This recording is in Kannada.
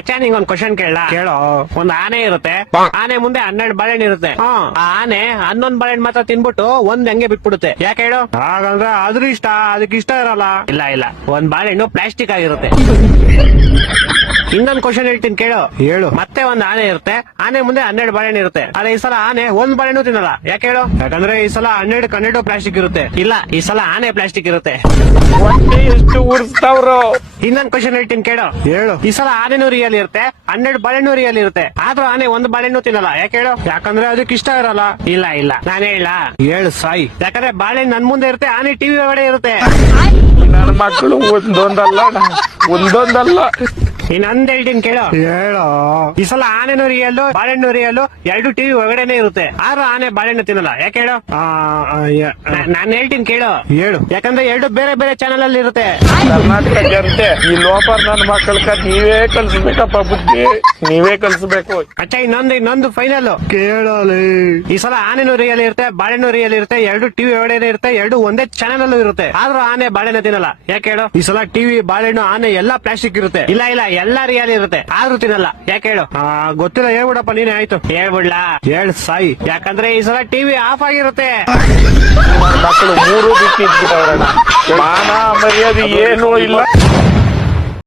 ಮಚ್ಚ ನಿಂಗೊಂದ್ ಕ್ವಶನ್ ಕೇಳ ಕೇಳೋ. ಒಂದ್ ಆನೆ ಇರುತ್ತೆ, ಆನೆ ಮುಂದೆ 12 ಬಾಳೆಹಣ್ಣು ಇರುತ್ತೆ. ಆ ಆನೆ 11 ಬಾಳೆಹಣ್ಣು ಮಾತ್ರ ತಿನ್ಬಿಟ್ಟು ಒಂದ್ ಹಂಗೆ ಬಿಟ್ಬಿಡುತ್ತೆ. ಯಾಕೆ ಹೇಳು? ಹಾಗಂದ್ರೆ ಅದ್ರ ಇಷ್ಟ, ಅದಕ್ಕೆ ಇಷ್ಟ ಇರಲ್ಲ. ಇಲ್ಲ ಇಲ್ಲ, ಒಂದ್ ಬಾಳೆಹಣ್ಣು ಪ್ಲಾಸ್ಟಿಕ್ ಆಗಿರುತ್ತೆ. ಇನ್ನೊಂದ್ ಕ್ವಶನ್ ಹೇಳ್ತೀನಿ ಕೇಳು. ಹೇಳು. ಮತ್ತೆ ಒಂದ್ ಆನೆ ಇರುತ್ತೆ, ಆನೆ ಮುಂದೆ 12 ಬಾಳೆಹಣ್ಣು ಇರುತ್ತೆ. ಆದ್ರೆ ಈ ಸಲ ಆನೆ ಒಂದ್ ಬಾಳೆಹಣ್ಣು ತಿನ್ನಲ್ಲ. ಯಾಕೆ ಹೇಳು? ಯಾಕಂದ್ರೆ ಈ ಸಲ 12 ಪ್ಲಾಸ್ಟಿಕ್ ಇರುತ್ತೆ. ಇಲ್ಲ, ಈ ಸಲ ಆನೆ ಪ್ಲಾಸ್ಟಿಕ್ ಇರುತ್ತೆ. ಎಷ್ಟು ಉರ್ಸ್ತಾವ್ರು. ಇನ್ನೊಂದ್ ಕ್ವಶನ್ ಹೇಳ್ತೀನಿ ಕೇಳು. ಹೇಳು. ಈ ಸಲ ಆನೆನೂ ರಿಯಲ್ ಇರುತ್ತೆ, 12 ಬಾಳೆಹಣ್ಣು ರಿಯಲ್ ಇರುತ್ತೆ. ಆದ್ರೂ ಆನೆ ಒಂದ್ ಬಾಳೆಹಣ್ಣು ತಿನ್ನಲ್ಲ. ಯಾಕೆ ಹೇಳು? ಯಾಕಂದ್ರೆ ಅದಕ್ಕೆ ಇಷ್ಟ ಇರಲ್ಲ. ಇಲ್ಲ ಇಲ್ಲ, ನಾನೇ ಹೇಳ. ಹೇಳು ಸಾಯಿ. ಯಾಕಂದ್ರೆ ಬಾಳೆಹಣ್ಣು ನನ್ ಮುಂದೆ ಇರುತ್ತೆ, ಆನೆ ಟಿವಿ ಒಳಗಡೆ ಇರುತ್ತೆ. ನನ್ನ ಮಕ್ಕಳು ಒಂದೊಂದಲ್ಲ. ಇನ್ನೊಂದ್ ಹೇಳ್ತೀನಿ ಕೇಳು. ಹೇಳು. ಈ ಸಲ ಆನೆನೂ ರಿಯಲ್ಲು, ಬಾಳೆಹಣ್ಣು ರಿಯಲ್ಲು, 2 ಟಿವಿ ಒಳಗಡೆನೆ ಇರುತ್ತೆ. ಆದ್ರೂ ಆನೆ ಬಾಳೆಹಣ್ಣು ತಿನ್ನಲ್ಲ. ಯಾಕೆ ಹೇಳು? ನಾನ್ ಹೇಳ್ತೀನಿ ಕೇಳು. ಹೇಳು. ಯಾಕಂದ್ರೆ 2 ಬೇರೆ ಬೇರೆ ಚಾನೆಲ್ ಅಲ್ಲಿ ಇರುತ್ತೆ. ಕರ್ನಾಟಕ ಜನತೆ ಈ ಲೋಪರ್ ನನ್ನ ಮಕ್ಕಳ ನೀವೇ ಕಲ್ಸ್ಬೇಕಪ್ಪ, ಬುದ್ಧಿ ನೀವೇ ಕಲ್ಸ್ಬೇಕು. ಅಚ್ಚ ಇನ್ನೊಂದು ಫೈನಲ್ ಕೇಳಲಿ. ಈ ಸಲ ಆನೆನೂ ರಿಯಲ್ ಇರುತ್ತೆ, ಬಾಳೆಹಣ್ಣು ರಿಯಲ್ ಇರುತ್ತೆ, 2 ಟಿವಿ ಒಳಗಡೆ ಇರುತ್ತೆ, 2 ಒಂದೇ ಚಾನೆಲ್ ಅಲ್ಲೂ ಇರುತ್ತೆ. ಆದ್ರೂ ಆನೆ ಬಾಳೆಹಣ್ಣು ತಿನ್ನಲ್ಲ. ಯಾಕೆ ಹೇಳು? ಈ ಸಲ ಟಿವಿ, ಬಾಳೆಹಣ್ಣು, ಆನೆ ಎಲ್ಲಾ ಪ್ಲಾಸ್ಟಿಕ್ ಇರುತ್ತೆ. ಇಲ್ಲ ಇಲ್ಲ, ಎಲ್ಲಾ ರಿಯಲ್ ಇರುತ್ತೆ, ಆದ್ರೂ ತಿನ್ನಲ್ಲ. ಯಾಕೆ ಹೇಳು? ಗೊತ್ತಿಲ್ಲ, ಹೇಳ್ಬಿಡಪ್ಪ ನೀನೆ. ಆಯ್ತು, ಹೇಳ್ಬಿಡ್ಲಾ? ಹೇಳ್ ಸಾಯಿ. ಯಾಕಂದ್ರೆ ಈ ಸಲ ಟಿವಿ ಆಫ್ ಆಗಿರುತ್ತೆ. ಮಕ್ಕಳು 3 ಬಿಟ್ಟಿದ್ಬಿಟ್ಟವ್ರಣ್ಣ. ಮಾನ ಮರ್ಯಾದೆ ಏನೂ ಇಲ್ಲ.